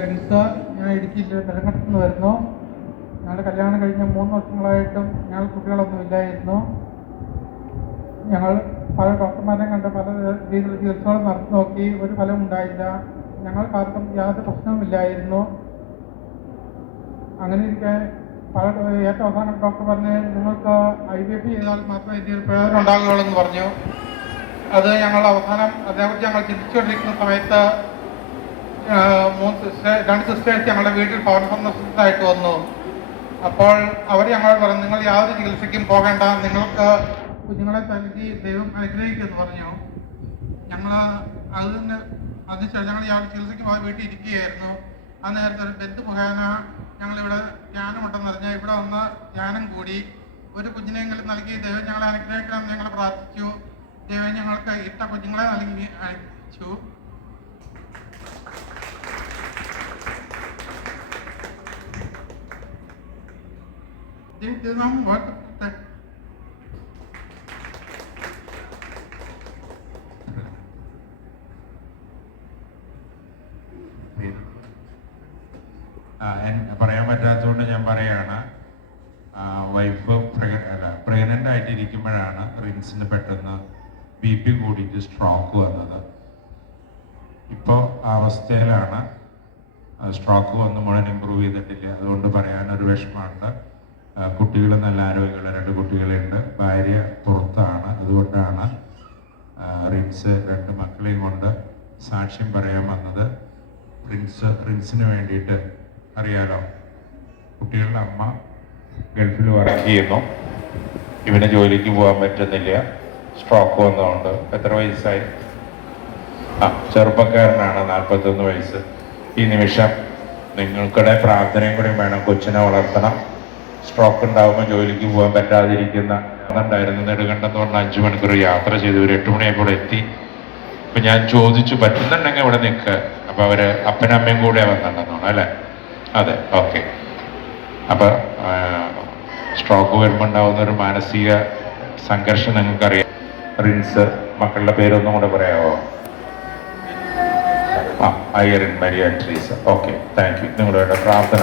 ലിൻസ ഞാൻ ഇടുക്കിയിൽ നെടുങ്കണ്ടത്ത് നിന്ന് വരുന്നു. ഞങ്ങളുടെ കല്യാണം കഴിഞ്ഞ മൂന്ന് വർഷങ്ങളായിട്ടും ഞങ്ങൾ കുട്ടികളൊന്നും ഇല്ലായിരുന്നു. ഞങ്ങൾ പല ഡോക്ടർമാരെ കണ്ട് പല രീതിയിലുള്ള ചികിത്സകൾ നടത്തി നോക്കി. ഒരു ഫലം ഉണ്ടായില്ല. ഞങ്ങൾക്കാർക്കും യാതൊരു പ്രശ്നവുമില്ലായിരുന്നു അങ്ങനെ ഇരിക്കെ പല ഏറ്റവും അവസാനം ഡോക്ടർ പറഞ്ഞ് നിങ്ങൾക്ക് ഐ ബി എഫ് ചെയ്താൽ മാത്രമേ ഇതിൽ പ്രയോജനം ഉണ്ടാകുകയുള്ളൂ എന്ന് പറഞ്ഞു. അത് ഞങ്ങൾ അവസാനം അതേക്കുറിച്ച് ഞങ്ങൾ ചിന്തിച്ചുകൊണ്ടിരിക്കുന്ന സമയത്ത് മൂന്ന് സിസ്റ്റർ രണ്ട് സിസ്റ്റേഴ്സ് ഞങ്ങളുടെ വീട്ടിൽ പവർ സന്ദർശനത്തിനായിട്ട് വന്നു. അപ്പോൾ അവർ ഞങ്ങളോട് പറഞ്ഞു നിങ്ങൾ യാതൊരു ചികിത്സയ്ക്കും പോകേണ്ട. നിങ്ങൾക്ക് കുഞ്ഞുങ്ങളെ നൽകി ദൈവം അനുഗ്രഹിക്കുമെന്ന് പറഞ്ഞു. ഞങ്ങൾ അത് തന്നെ അതിനുശേഷം ഞങ്ങൾ യാതൊരു ചികിത്സയ്ക്ക് പോയി വീട്ടിൽ ഇരിക്കുകയായിരുന്നു. ആ നേരത്തെ ഒരു ബന്ധു മുഖേന ഞങ്ങളിവിടെ ധ്യാനമുണ്ടെന്ന് അറിഞ്ഞാൽ ഇവിടെ വന്ന് ധ്യാനം കൂടി. ഒരു കുഞ്ഞിനെങ്കിലും നൽകി ദൈവം ഞങ്ങളെ അനുഗ്രഹിക്കണമെന്ന് ഞങ്ങൾ പ്രാർത്ഥിച്ചു. ദൈവം ഞങ്ങൾക്ക് ഇട്ട കുഞ്ഞുങ്ങളെ നൽകി അയച്ചു. വാഴ്ത്തപ്പെട്ടെ ആ, എൻ- പറയാൻ പറ്റാത്തതുകൊണ്ട് ഞാൻ പറയാണ്. വൈഫ് പ്രഗ്നന്റ് ആയിട്ടിരിക്കുമ്പോഴാണ് റിൻസിന് പെട്ടെന്ന് ബി പി കൂടിയിട്ട് സ്ട്രോക്ക് വന്നത്. ഇപ്പോൾ ആ അവസ്ഥയിലാണ് സ്ട്രോക്ക് വന്ന് മുഴുവൻ ഇമ്പ്രൂവ് ചെയ്തിട്ടില്ല. അതുകൊണ്ട് പറയാനൊരു വിഷമമുണ്ട്. കുട്ടികൾ നല്ല ആരോഗ്യമുള്ള രണ്ട് കുട്ടികളുണ്ട്. ഭാര്യ പുറത്താണ്. അതുകൊണ്ടാണ് റിൻസ് രണ്ട് മക്കളെയും കൊണ്ട് സാക്ഷ്യം പറയാൻ വന്നത്. പ്രിൻസ് പ്രിൻസിന് വേണ്ടിയിട്ട് അറിയാലോ കുട്ടികളുടെ അമ്മ ഗൾഫിൽ വർക്ക് ചെയ്യുന്നു. ഇവന് ജോലിക്ക് പോകാൻ പറ്റുന്നില്ല. സ്ട്രോക്ക് വന്നതുകൊണ്ട് എത്ര വയസ്സായി? ആ ചെറുപ്പക്കാരനാണ് നാൽപ്പത്തൊന്ന് വയസ്സ്. ഈ നിമിഷം നിങ്ങൾക്കിടെ പ്രാർത്ഥനയും കൂടി വേണം. കൊച്ചിനെ വളർത്തണം. സ്ട്രോക്ക് ഉണ്ടാകുമ്പോൾ ജോലിക്ക് പോകാൻ പറ്റാതിരിക്കുന്ന ഉണ്ടായിരുന്നു നെടുകണ്ടെന്ന് പറഞ്ഞ അഞ്ചു മണിക്കൂർ യാത്ര ചെയ്തു ഒരു എട്ട് മണിയായപ്പോൾ എത്തി. അപ്പൊ ഞാൻ ചോദിച്ചു പറ്റുന്നുണ്ടെങ്കിൽ ഇവിടെ നിൽക്കുക അപ്പൊ അവർ അപ്പനും അമ്മയും കൂടെ വന്നിട്ടുണ്ടെന്നാണ് അല്ലേ? അതെ ഓക്കെ. അപ്പൊ സ്ട്രോക്ക് വരുമ്പോൾ ഉണ്ടാവുന്ന ഒരു മാനസിക സംഘർഷം നിങ്ങൾക്കറിയാം. റിൻസ് മക്കളുടെ പേരൊന്നും കൂടെ പറയാമോ ആ അയ്യറിൻ Maria Treesa. Okay thank you. നിങ്ങളുടെ പ്രാർത്ഥന